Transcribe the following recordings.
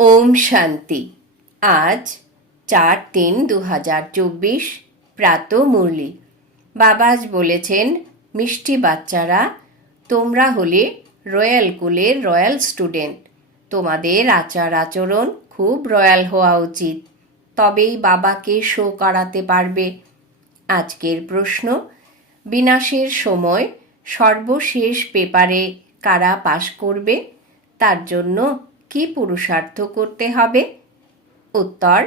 ওম শান্তি। আজ চার তিন দু হাজার চব্বিশ প্রাত মুরলি। বাবাজ বলেছেন, মিষ্টি বাচ্চারা, তোমরা হলে রয়্যাল কুলের রয়্যাল স্টুডেন্ট। তোমাদের আচার আচরণ খুব রয়্যাল হওয়া উচিত। তবেই বাবাকে শো করাতে পারবে। আজকের প্রশ্ন, বিনাশের সময় সর্বশেষ পেপারে কারা পাশ করবে? তার জন্য কি পুরুষার্থ করতে হবে? উত্তর,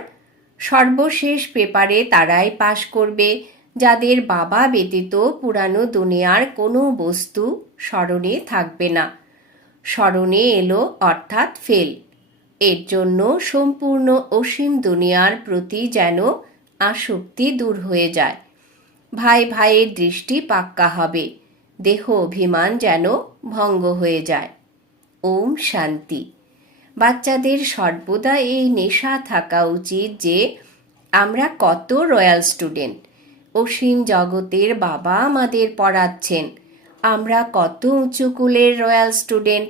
সর্বশেষ পেপারে তারাই পাশ করবে, যাদের বাবা ব্যতীত পুরানো দুনিয়ার কোনো বস্তু স্মরণে থাকবে না। স্মরণে এলো অর্থাৎ ফেল। এর জন্য সম্পূর্ণ অসীম দুনিয়ার প্রতি যেন আসক্তি দূর হয়ে যায়। ভাই ভাইয়ের দৃষ্টি পাক্কা হবে। দেহ অভিমান যেন ভঙ্গ হয়ে যায়। ওম শান্তি। বাচ্চাদের সর্বদা এই নেশা থাকা উচিত যে আমরা কত রয়্যাল স্টুডেন্ট। অসীম জগতের বাবা আমাদের পড়াচ্ছেন। আমরা কত উঁচু কুলের রয়্যাল স্টুডেন্ট।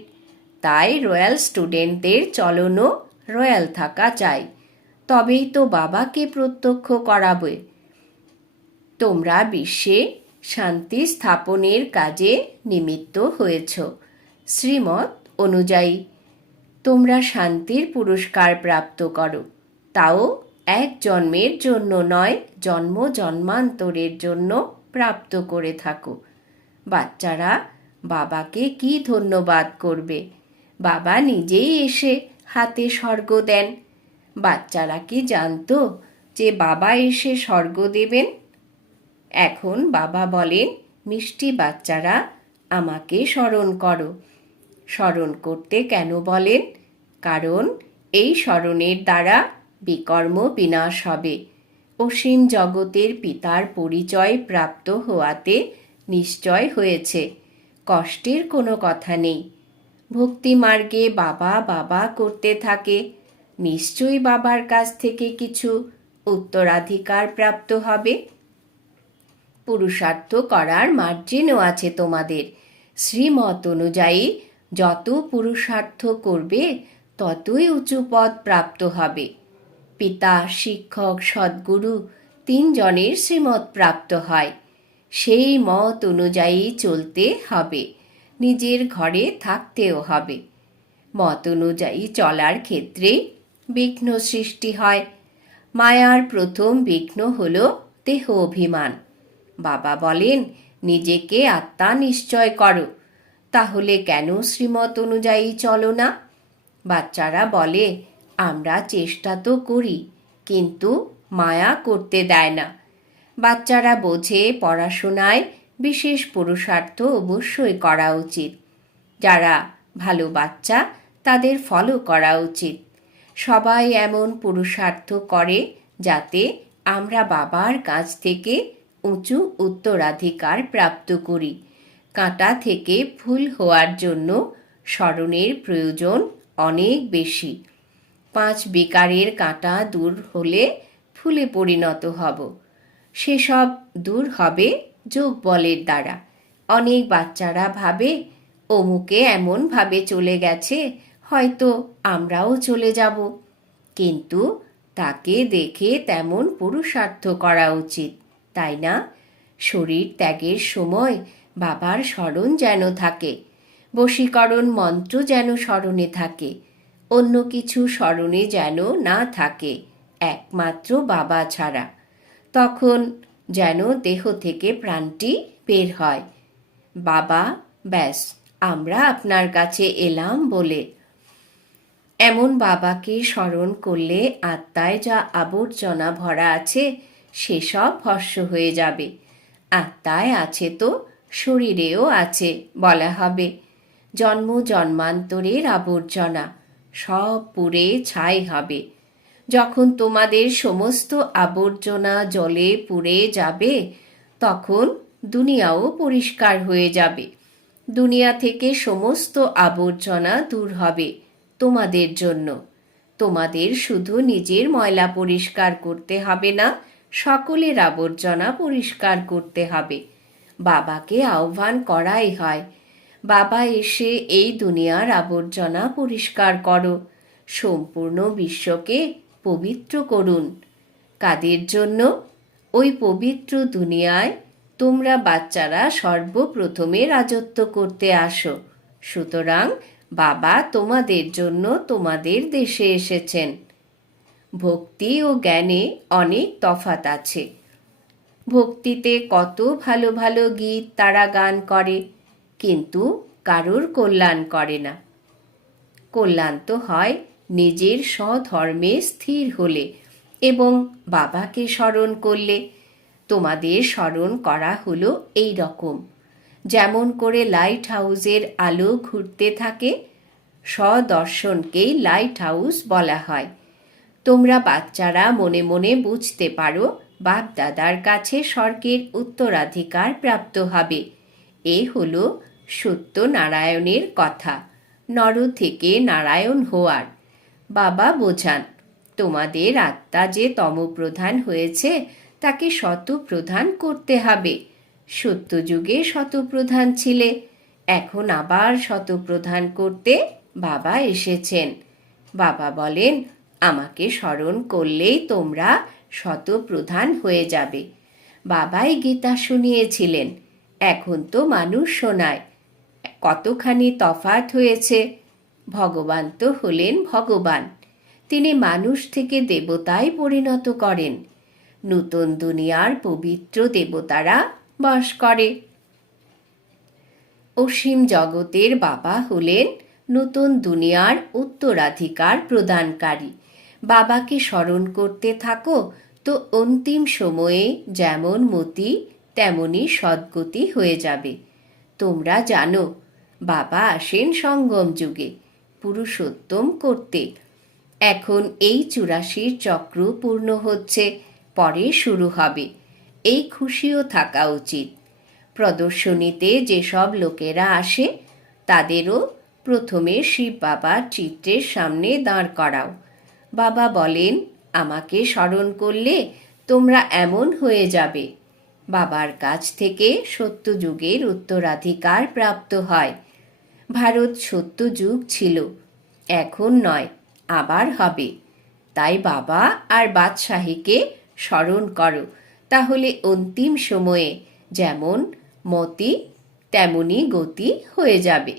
তাই রয়্যাল স্টুডেন্টদের চলনও রয়্যাল থাকা চাই। তবেই তো বাবাকে প্রত্যক্ষ করাবে। তোমরা বিশ্বে শান্তি স্থাপনের কাজে নিমিত্ত হয়েছ। শ্রীমত অনুযায়ী। তোমরা শান্তির পুরস্কার প্রাপ্ত করো। তাও এক জন্মের জন্য নয়, জন্ম জন্মান্তরের জন্য প্রাপ্ত করে থাকো। বাচ্চারা, বাবাকে কি ধন্যবাদ করবে? বাবা নিজেই এসে হাতে স্বর্গ দেন। বাচ্চারা কি জানতো যে বাবা এসে স্বর্গ দেবেন? এখন বাবা বলেন, মিষ্টি বাচ্চারা, আমাকে স্মরণ করো। স্মরণ করতে কেন বলেন? কারণ এই স্মরণের দ্বারা বিকর্ম বিনাশ হবে অসীম জগতের পিতার পরিচয় প্রাপ্ত হওয়াতে নিশ্চয় হয়েছে। কষ্টের কোনো কথা নেই। ভক্তি মার্গে বাবা বাবা করতে থাকে। নিশ্চয়ই বাবার কাছ থেকে কিছু উত্তরাধিকার প্রাপ্ত হবে। পুরুষার্থ করার মার্জিনও আছে তোমাদের। শ্রীমত অনুযায়ী যত পুরুষার্থ করবে, ততই উঁচু পদ প্রাপ্ত হবে। পিতা, শিক্ষক, সদ্গুরু তিনজনের শ্রীমত প্রাপ্ত হয়। সেই মত অনুযায়ী চলতে হবে। নিজের ঘরে থাকতেও হবে। মত অনুযায়ী চলার ক্ষেত্রে বিঘ্ন সৃষ্টি হয়। মায়ার প্রথম বিঘ্ন হল দেহ অভিমান। বাবা বলেন, নিজেকে আত্মা নিশ্চয় করো। তাহলে কেন শ্রীমত অনুযায়ী চলো না? বাচ্চারা বলে, আমরা চেষ্টা তো করি, কিন্তু মায়া করতে দেয় না। বাচ্চারা বোঝে পড়াশোনায় বিশেষ পুরুষার্থ অবশ্যই করা উচিত। যারা ভালো বাচ্চা, তাদের ফলো করা উচিত। সবাই এমন পুরুষার্থ করে যাতে আমরা বাবার কাছ থেকে উঁচু উত্তরাধিকার প্রাপ্ত করি। কাঁটা থেকে ফুল হওয়ার জন্য স্মরণের প্রয়োজন অনেক বেশি। পাঁচ বেকারের কাঁটা দূর হলে ফুলে পরিণত হব। সেসব দূর হবে যোগ বলের দ্বারা। অনেক বাচ্চারা ভাবে, অমুকে এমনভাবে চলে গেছে, হয়তো আমরাও চলে যাব। কিন্তু তাকে দেখে তেমন পুরুষার্থ করা উচিত, তাই না? শরীর ত্যাগের সময় বাবার স্মরণ যেন থাকে। বশীকরণ মন্ত্র যেন স্মরণে থাকে। অন্য কিছু স্মরণে যেন না থাকে, একমাত্র বাবা ছাড়া। তখন যেন দেহ থেকে প্রাণটি বের হয়। বাবা, ব্যাস, আমরা আপনার কাছে এলাম বলে। এমন বাবাকে স্মরণ করলে আত্মায় যা আবর্জনা ভরা আছে, সেসব ভস্য হয়ে যাবে। আত্মায় আছে তো শরীরেও আছে বলা হবে। জন্ম জন্মান্তরের আবর্জনা, সব পুড়ে ছাই হবে। যখন তোমাদের সমস্ত আবর্জনা জলে পুড়ে যাবে, তখন দুনিয়াও পরিষ্কার হয়ে যাবে। দুনিয়া থেকে সমস্ত আবর্জনা দূর হবে তোমাদের জন্য। তোমাদের শুধু নিজের ময়লা পরিষ্কার করতে হবে না, সকলের আবর্জনা পরিষ্কার করতে হবে। বাবাকে আহ্বান করাই হয়। বাবা এসে এই দুনিয়ার আবর্জনা পরিষ্কার করো, সম্পূর্ণ বিশ্বকে পবিত্র করুন। কাদের জন্য? ওই পবিত্র দুনিয়ায় তোমরা বাচ্চারা সর্বপ্রথমে রাজত্ব করতে আসো। সুতরাং বাবা তোমাদের জন্য তোমাদের দেশে এসেছেন। ভক্তি ও জ্ঞানে অনেক তফাত আছে। ভক্তিতে কত ভালো ভালো গীত তারা গান করে, কিন্তু কারুর কল্যাণ করে না। কল্যাণ তো হয় নিজের স্বধর্মে স্থির হলে এবং বাবাকে স্মরণ করলে। তোমাদের স্মরণ করা হলো এই রকম। যেমন করে লাইট হাউসের আলো ঘুরতে থাকে, স্বদর্শনকেই লাইট হাউস বলা হয়। তোমরা বাচ্চারা মনে মনে বুঝতে পারো বাপ দাদার কাছে স্বর্গের উত্তরাধিকার প্রাপ্ত হবে। এ হল সত্য নারায়ণের কথা। নর থেকে নারায়ণ হওয়ার। বাবা বোঝান, তোমাদের আত্মা যে তমপ্রধান হয়েছে, তাকে শতপ্রধান করতে হবে। সত্যযুগে শতপ্রধান ছিলে, এখন আবার শতপ্রধান করতে বাবা এসেছেন। বাবা বলেন, আমাকে স্মরণ করলেই তোমরা শতপ্রধান হয়ে যাবে। বাবাই গীতা শুনিয়েছিলেন, এখন তো মানুষ শোনায়। কতখানি তফাত হয়েছে, ভগবান তো হলেন ভগবান। তিনি মানুষ থেকে দেবতায় পরিণত করেন। নূতন দুনিয়ার পবিত্র দেবতারা বাস করে। অসীম জগতের বাবা হলেন নতুন দুনিয়ার উত্তরাধিকার প্রদানকারী। বাবাকে স্মরণ করতে থাকো। তো অন্তিম সময়ে যেমন মতি, তেমনই সদ্গতি হয়ে যাবে। তোমরা জানো, বাবা আসেন সঙ্গম যুগে, পুরুষোত্তম করতে। এখন এই চুরাশির চক্র পূর্ণ হচ্ছে, পরে শুরু হবে। এই খুশিও থাকা উচিত। প্রদর্শনীতে যেসব লোকেরা আসে, তাদেরও প্রথমে শিব বাবার চিত্রের সামনে দাঁড় করাও। বাবা বলেন, আমাকে স্মরণ করলে তোমরা এমন হয়ে যাবে। বাবার কাছ থেকে সত্যযুগের উত্তরাধিকার প্রাপ্ত হয়। ভারত সত্যযুগ ছিল, এখন নয়, আবার হবে। তাই বাবা আর বাদশাহীকে স্মরণ করো, তাহলে অন্তিম সময়ে যেমন মতি, তেমনি গতি হয়ে যাবে।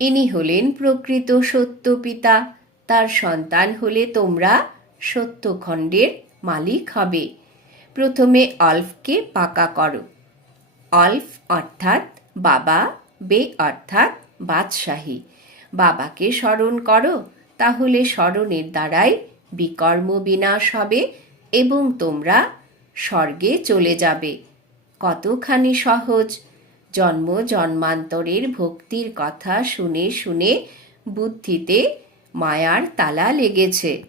ইনি হলেন প্রকৃত সত্য পিতা। তার সন্তান হলে তোমরা সত্যখণ্ডের মালিক হবে। প্রথমে অল্ফকে পাকা করো। অল্ফ অর্থাৎ বাবা, বে অর্থাৎ বাদশাহী। বাবাকে স্মরণ করো, তাহলে স্মরণের দ্বারাই বিকর্ম বিনাশ হবে এবং তোমরা স্বর্গে চলে যাবে। কতখানি সহজ। জন্ম জন্মান্তরের ভক্তির কথা শুনে শুনে বুদ্ধিতে মায়ার তালা লেগেছে।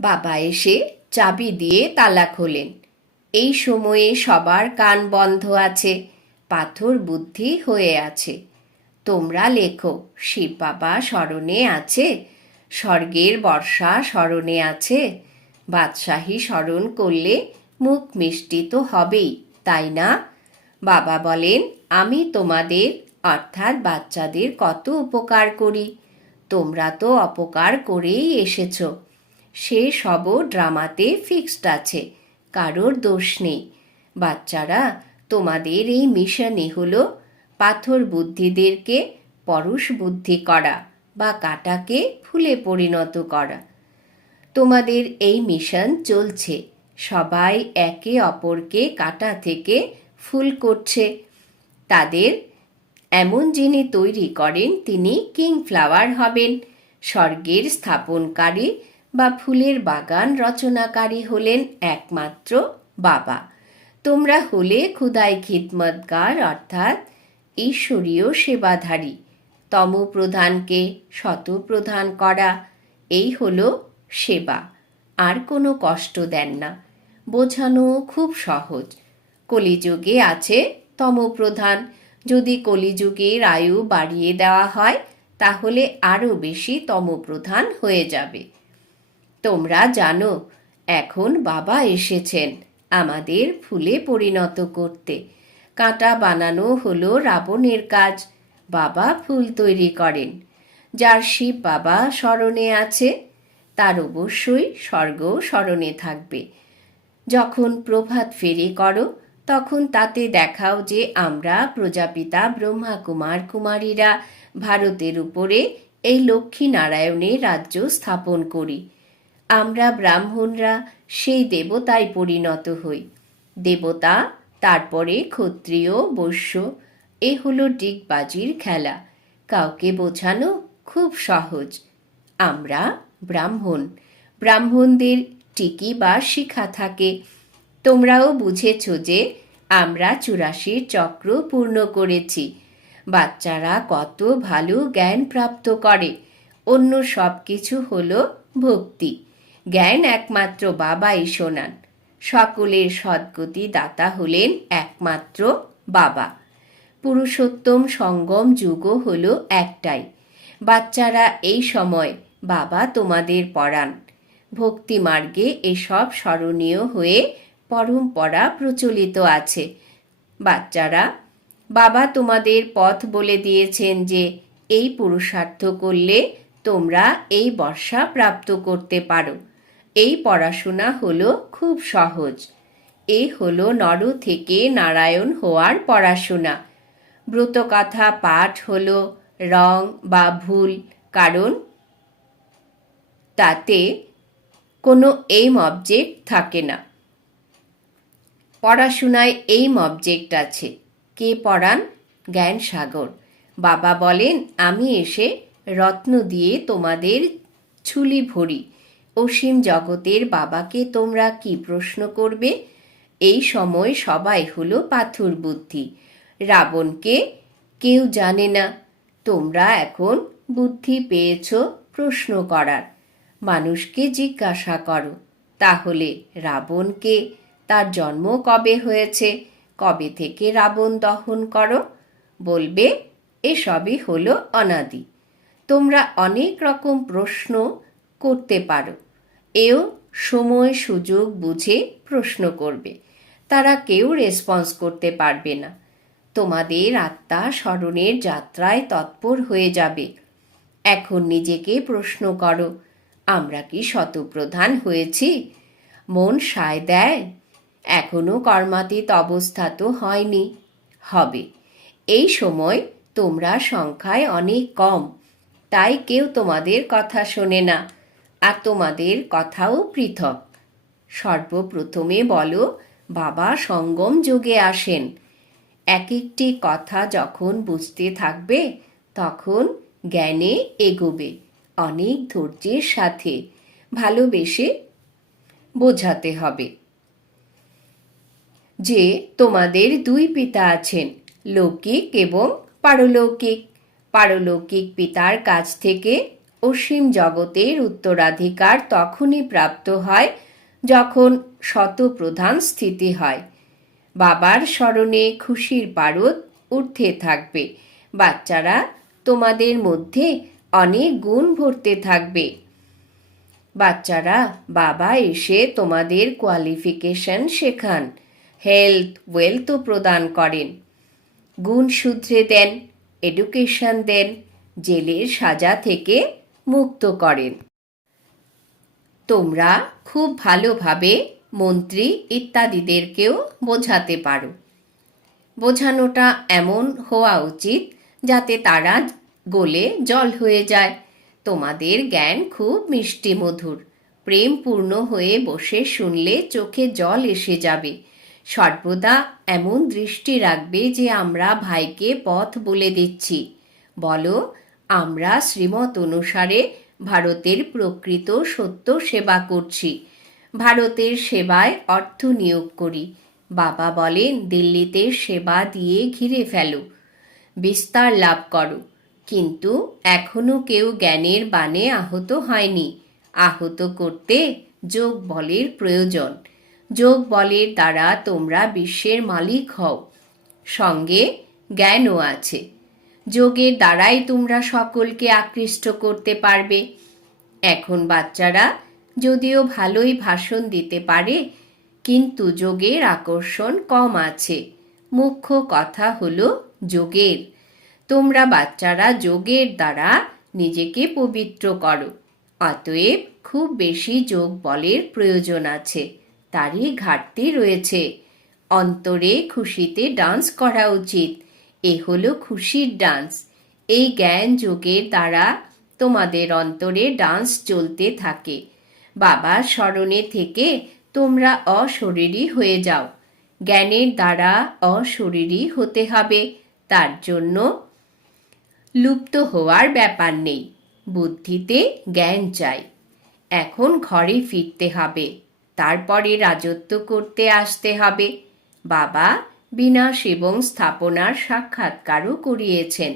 বাবা এসে চাবি দিয়ে তালা খোলেন। এই সময়ে সবার কান বন্ধ আছে, পাথর বুদ্ধি হয়ে আছে। তোমরা লেখো, শিব বাবা স্মরণে আছে, স্বর্গের বর্ষা স্মরণে আছে, বাদশাহী স্মরণ করলে মুখ মিষ্টি তো হবেই, তাই না? বাবা বলেন, আমি তোমাদের, অর্থাৎ বাচ্চাদের কত উপকার করি? তোমরা তো অপকার করেই এসেছ। সে সবও ড্রামাতে ফিক্সড আছে, কারোর দোষ নেই। বাচ্চারা, তোমাদের এই মিশনে হলো পাথর বুদ্ধিদেরকে পরশ বুদ্ধি করা বা কাটাকে ফুলে পরিণত করা। তোমাদের এই মিশন চলছে, সবাই একে অপরকে কাটা থেকে ফুল করছে। তাদের এমন যিনি তৈরি করেন, তিনি কিং ফ্লাওয়ার হবেন। স্বর্গের স্থাপনকারী বা ফুলের বাগান রচনাকারী হলেন একমাত্র বাবা। তোমরা হলে খুদাই খিদমতগার, অর্থাৎ ঈশ্বরীয় সেবাধারী। তমপ্রধানকে শতপ্রধান করা, এই হলো সেবা। আর কোনো কষ্ট দেন না। বোঝানো খুব সহজ। কলিযুগে আছে তমপ্রধান। যদি কলিযুগের আয়ু বাড়িয়ে দেওয়া হয়, তাহলে আরও বেশি তমপ্রধান হয়ে যাবে। তোমরা জানো, এখন বাবা এসেছেন, আমাদের ফুলে পরিণত করতে। কাঁটা বানানো হলো রাবণের কাজ, বাবা ফুল তৈরি করেন। যার শিব বাবা স্মরণে আছে, তার অবশ্যই স্বর্গ স্মরণে থাকবে। যখন প্রভাত ফেরি করো তখন তাতে দেখাও যে আমরা প্রজাপিতা ব্রহ্মা কুমার কুমারীরা ভারতের উপরে এই লক্ষ্মী নারায়ণের রাজ্য স্থাপন করি। আমরা ব্রাহ্মণরা সেই দেবতায় পরিণত হই। দেবতা, তারপরে ক্ষত্রিয়, বৈশ্য, এ হলো ডিগবাজির খেলা। কাউকে বোঝানো খুব সহজ। আমরা ব্রাহ্মণ। ব্রাহ্মণদের টিকি বা শিখা থাকে। তোমরাও বুঝেছ যে আমরা চুরাশির চক্র পূর্ণ করেছি। বাচ্চারা কত ভালো জ্ঞান প্রাপ্ত করে। অন্য সব কিছু হলো ভক্তি। জ্ঞান একমাত্র বাবাই শোনান। সকলের সদ্গতি দাতা হলেন একমাত্র বাবা। পুরুষোত্তম সঙ্গম যুগও হল একটাই। বাচ্চারা এই সময় বাবা তোমাদের পড়ান। ভক্তি মার্গে এসব স্মরণীয় হয়ে পরম্পরা প্রচলিত আছে। বাচ্চারা, বাবা তোমাদের পথ বলে দিয়েছেন যে এই পুরুষার্থ করলে তোমরা এই বর্ষা প্রাপ্ত করতে পারো। এই পড়াশোনা হলো খুব সহজ। এ হলো নর থেকে নারায়ণ হওয়ার পড়াশোনা। ব্রতকথা পাঠ হলো রং বা ভুল, কারণ তাতে কোনো এইম অবজেক্ট থাকে না। পড়াশোনায় এই অবজেক্ট আছে। কে পড়ান? জ্ঞান সাগর। বাবা বলেন, আমি এসে রত্ন দিয়ে তোমাদের ছুলি ভরি। অসীম জগতের বাবাকে তোমরা কি প্রশ্ন করবে? এই সময় সবাই হলো পাথর বুদ্ধি। রাবণকে কেউ জানে না। তোমরা এখন বুদ্ধি পেয়েছ প্রশ্ন করার। মানুষকে জিজ্ঞাসা করো। তাহলে রাবণকে তার জন্ম কবে হয়েছে? কবে থেকে রাবণ দহন করো? বলবে, এসবই হলো অনাদি। তোমরা অনেক রকম প্রশ্ন করতে পারো। এও সময় সুযোগ বুঝে প্রশ্ন করবে। তারা কেউ রেসপন্স করতে পারবে না। তোমাদের আত্মা স্মরণের যাত্রায় তৎপর হয়ে যাবে। এখন নিজেকে প্রশ্ন করো, আমরা কি শতপ্রধান হয়েছি? মন সায় দেয় এখনও কর্মাতীত অবস্থা তো হয়নি। হবে। এই সময় তোমরা সংখ্যায় অনেক কম, তাই কেউ তোমাদের কথা শোনে না, আর তোমাদের কথাও পৃথক। সর্বপ্রথমে বলো, বাবা সঙ্গম যোগে আসেন। এক একটি কথা যখন বুঝতে থাকবে, তখন জ্ঞানে এগোবে, অনেক ধৈর্যের সাথে। ভালোবেসে বোঝাতে হবে। যে তোমাদের দুই পিতা আছেন, লৌকিক এবং পারলৌকিক। পারলৌকিক পিতার কাছ থেকে অসীম জগতের উত্তরাধিকার তখনই প্রাপ্ত হয় যখন শতপ্রধান স্থিতি হয়। বাবার স্মরণে খুশির পারদ উঠতে থাকবে। বাচ্চারা তোমাদের মধ্যে অনেক গুণ ভরতে থাকবে। বাচ্চারা, বাবা এসে তোমাদের কোয়ালিফিকেশন শেখান। হেলথ ওয়েলথও প্রদান করেন। গুণ শুধরে দেন, এডুকেশন দেন, জেলের সাজা থেকে মুক্ত করেন। তোমরা খুব ভালোভাবে মন্ত্রী ইত্যাদিদেরকেও বোঝাতে পারো। বোঝানোটা এমন হওয়া উচিত যাতে তারা গলে জল হয়ে যায়। তোমাদের জ্ঞান খুব মিষ্টি মধুর প্রেমপূর্ণ হয়ে বসে শুনলে চোখে জল এসে যাবে। সর্বদা এমন দৃষ্টি রাখবে যে আমরা ভাইকে পথ বলে দিচ্ছি। বলো, আমরা শ্রীমত অনুসারে ভারতের প্রকৃত সত্য সেবা করছি। ভারতের সেবায় অর্থ নিয়োগ করি। বাবা বলেন, দিল্লিতে সেবা দিয়ে ঘিরে ফেলো। বিস্তার লাভ করো। কিন্তু এখনও কেউ জ্ঞানের বানে আহত হয়নি। আহত করতে যোগ বলের প্রয়োজন। যোগ বলের দ্বারা তোমরা বিশ্বের মালিক হও। সঙ্গে জ্ঞানও আছে। যোগের দ্বারাই তোমরা সকলকে আকৃষ্ট করতে পারবে। এখন বাচ্চারা যদিও ভালোই ভাষণ দিতে পারে, কিন্তু যোগের আকর্ষণ কম আছে। মুখ্য কথা হল যোগের। তোমরা বাচ্চারা যোগের দ্বারা নিজেকে পবিত্র করো। অতএব খুব বেশি যোগ বলের প্রয়োজন আছে। তারই ঘাটতি রয়েছে। অন্তরে খুশিতে ডান্স করা উচিত। এ হলো খুশির ডান্স এই জ্ঞান যোগের দ্বারা তোমাদের অন্তরে ডান্স চলতে থাকে। বাবার স্মরণে থেকে তোমরা অশরীরী হয়ে যাও। জ্ঞানের দ্বারা অশরীরী হতে হবে। তার জন্য লুপ্ত হওয়ার ব্যাপার নেই। বুদ্ধিতে জ্ঞান চাই। এখন ঘরে ফিরতে হবে। তারপরে রাজত্ব করতে আসতে হবে। বাবা বিনাশ এবং স্থাপনার সাক্ষাৎকারও করিয়েছেন।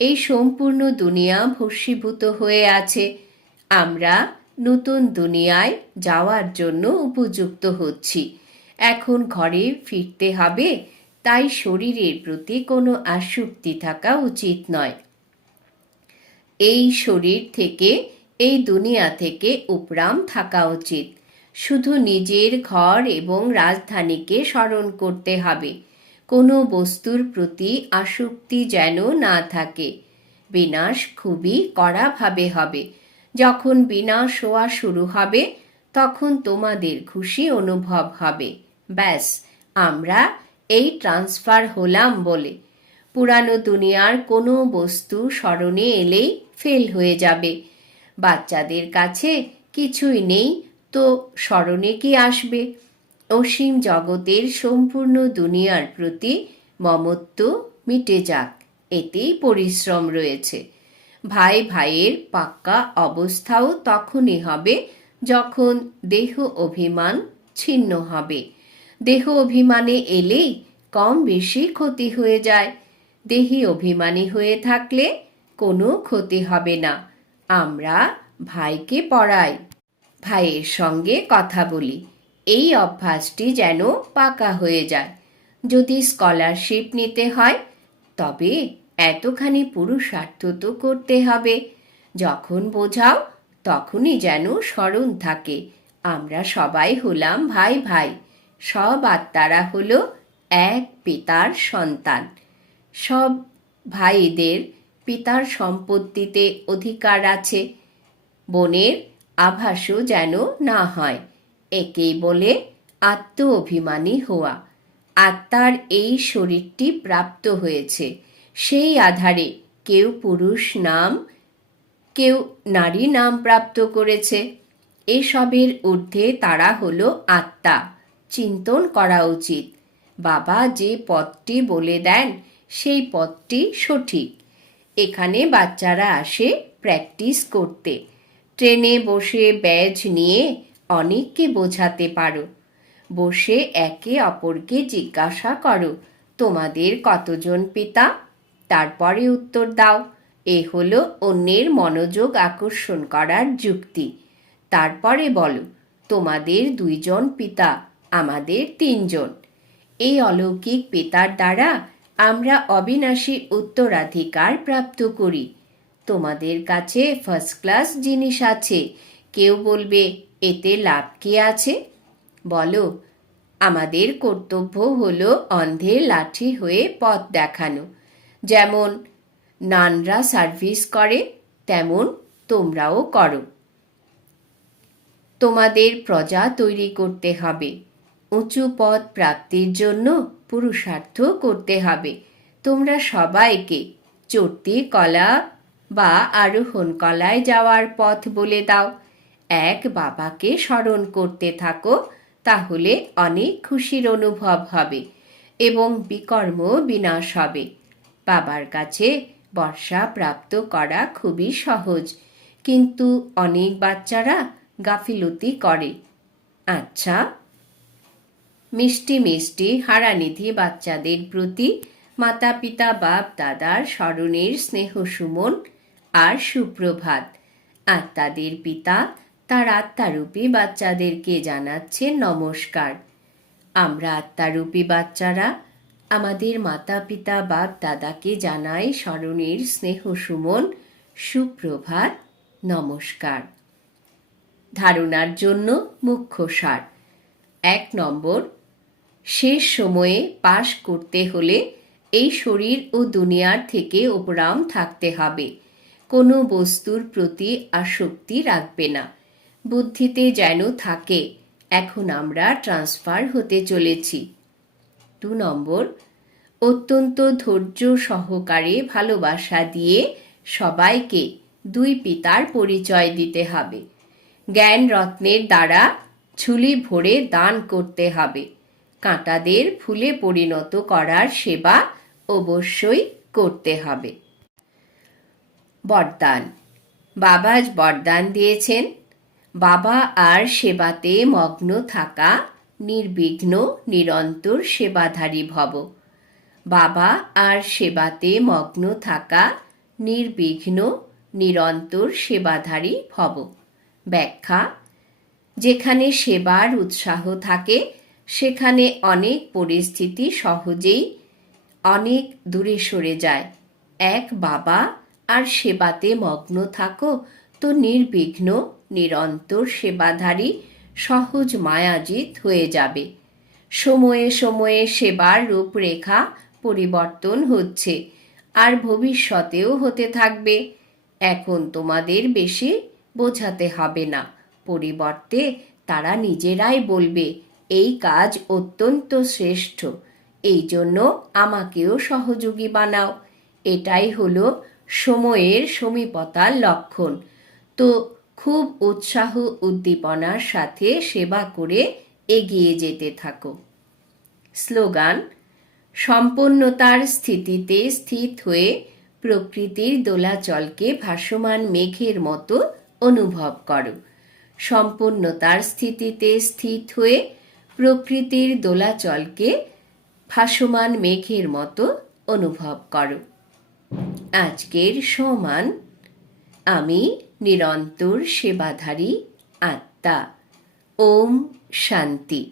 এই সম্পূর্ণ দুনিয়া ভস্মীভূত হয়ে আছে। আমরা নতুন দুনিয়ায় যাওয়ার জন্য উপযুক্ত হচ্ছি। এখন ঘরে ফিরতে হবে, তাই শরীরের প্রতি কোনো আসক্তি থাকা উচিত নয়। এই শরীর থেকে, এই দুনিয়া থেকে উপরাম থাকা উচিত। শুধু নিজের ঘর এবং রাজধানীকে স্মরণ করতে হবে। কোনো বস্তুর প্রতি আসক্তি যেন না থাকে। বিনাশ খুবই কড়াভাবে হবে। যখন বিনাশ হওয়া শুরু হবে, তখন তোমাদের খুশি অনুভব হবে। ব্যাস, আমরা এই ট্রান্সফার হলাম বলে। পুরানো দুনিয়ার কোনো বস্তু স্মরণে এলেই ফেল হয়ে যাবে। বাচ্চাদের কাছে কিছুই নেই তো স্মরণে কি আসবে? অসীম জগতের সম্পূর্ণ দুনিয়ার প্রতি মমত্ব মিটে যাক, এতেই পরিশ্রম রয়েছে। ভাই ভাইয়ের পাক্কা অবস্থাও তখনই হবে যখন দেহ অভিমান ছিন্ন হবে। দেহ অভিমানে এলেই কম বেশি ক্ষতি হয়ে যায়। দেহি অভিমানী হয়ে থাকলে কোনো ক্ষতি হবে না। আমরা ভাইকে পড়াই। ভাইয়ের সঙ্গে কথা বলি। এই অভ্যাসটি যেন পাকা হয়ে যায়। যদি স্কলারশিপ নিতে হয়, তবে এতখানি পুরুষার্থ তো করতে হবে। যখন বোঝাও, তখনই যেন স্মরণ থাকে। আমরা সবাই হলাম ভাই ভাই। সব আত্মারা হলো এক পিতার সন্তান। সব ভাইদের পিতার সম্পত্তিতে অধিকার আছে। বোনের আভাসও যেন না হয়। একেই বলে আত্ম অভিমানী হওয়া। আত্মার এই শরীরটি প্রাপ্ত হয়েছে। সেই আধারে কেউ পুরুষ নাম, কেউ নারী নাম প্রাপ্ত করেছে। এসবের ঊর্ধ্বে তারা হলো আত্মা। চিন্তন করা উচিত। বাবা যে পথটি বলে দেন, সেই পথটি সঠিক। এখানে বাচ্চারা আসে প্র্যাকটিস করতে। ট্রেনে বসে ব্যাজ নিয়ে অনেককে বোঝাতে পারো। বসে একে অপরকে জিজ্ঞাসা করো, তোমাদের কতজন পিতা? তারপরে উত্তর দাও, এ হলো অন্যের মনোযোগ আকর্ষণ করার যুক্তি। তারপরে বলো, তোমাদের দুইজন পিতা, আমাদের তিনজন। এই অলৌকিক পিতার দ্বারা আমরা অবিনাশী উত্তরাধিকার প্রাপ্ত করি। তোমাদের কাছে ফার্স্ট ক্লাস জিনিস আছে। কেউ বলবে, এতে লাভ কি আছে? বলো, আমাদের কর্তব্য হলো অন্ধের লাঠি হয়ে পথ দেখানো। যেমন নানরা সার্ভিস করে, তেমন তোমরাও করো। তোমাদের প্রজা তৈরি করতে হবে। উঁচু পদ প্রাপ্তির জন্য পুরুষার্থ করতে হবে। তোমরা সবাইকে চড়তি কলা বা আরোহণ কলায় যাওয়ার পথ বলে দাও। এক বাবাকে স্মরণ করতে থাকো, তাহলে অনেক খুশির অনুভব হবে এবং বিকর্ম বিনাশ হবে। বাবার কাছে বর্ষা প্রাপ্ত করা খুবই সহজ, কিন্তু অনেক বাচ্চারা গাফিলতি করে। আচ্ছা মিষ্টি মিষ্টি হারানিধি বাচ্চাদের প্রতি মাতা পিতা বাপ দাদার স্মরণের স্নেহ সুমন আর সুপ্রভাত। আত্মাদের পিতা, তার আত্মারূপী বাচ্চাদেরকে জানাচ্ছেন নমস্কার। আমরা আত্মারূপী বাচ্চারা, আমাদের মাতা পিতা বাপ দাদাকে জানাই স্মরণের স্নেহ সুমন, সুপ্রভাত, নমস্কার। ধারণার জন্য মুখ্য সার। এক নম্বর, শেষ সময়ে পাশ করতে হলে এই শরীর ও দুনিয়ার থেকে উপরাম থাকতে হবে। কোনো বস্তুর প্রতি আসক্তি রাখবে না। বুদ্ধিতে যেন থাকে, এখন আমরা ট্রান্সফার হতে চলেছি। দু নম্বর, অত্যন্ত ধৈর্য সহকারে ভালোবাসা দিয়ে সবাইকে দুই পিতার পরিচয় দিতে হবে। জ্ঞান রত্নের দ্বারা ঝুলি ভরে দান করতে হবে। কাঁটাদের ফুলে পরিণত করার সেবা অবশ্যই করতে হবে। বরদান। বাবা আজ বরদান দিয়েছেন। বাবা আর সেবাতে মগ্ন থাকা, নির্বিঘ্ন, নিরন্তর সেবাধারী ভব। বাবা আর সেবাতে মগ্ন থাকা, নির্বিঘ্ন, নিরন্তর সেবাধারী ভব। ব্যাখ্যা, যেখানে সেবার উৎসাহ থাকে, সেখানে অনেক পরিস্থিতি সহজেই অনেক দূরে সরে যায়। এক বাবা আর সেবাতে মগ্ন থাকো। তো নির্বিঘ্ন, নিরন্তর সেবাধারী, সহজ মায়াজিত হয়ে যাবে। সময়ে সময়ে সেবার রূপরেখা পরিবর্তন হচ্ছে, আর ভবিষ্যতেও হতে থাকবে। এখন তোমাদের বেশি বোঝাতে হবে না। পরিবর্তে তারা নিজেরাই বলবে, এই কাজ অত্যন্ত শ্রেষ্ঠ। এই জন্য আমাকেও সহযোগী বানাও। এটাই হলো সময়ের সমীপতার লক্ষণ। তো খুব উৎসাহ উদ্দীপনার সাথে সেবা করে এগিয়ে যেতে থাকো। স্লোগান সম্পন্নতার স্থিতিতে স্থিত হয়ে প্রকৃতির দোলাচলকে ভাসমান মেঘের মতো অনুভব করো। সম্পূর্ণতার স্থিতিতে স্থিত হয়ে প্রকৃতির দোলাচলকে ভাসমান মেঘের মতো অনুভব করো। আজকের সমান আমি নিরন্তর সেবাধারী আত্মা। ওম শান্তি।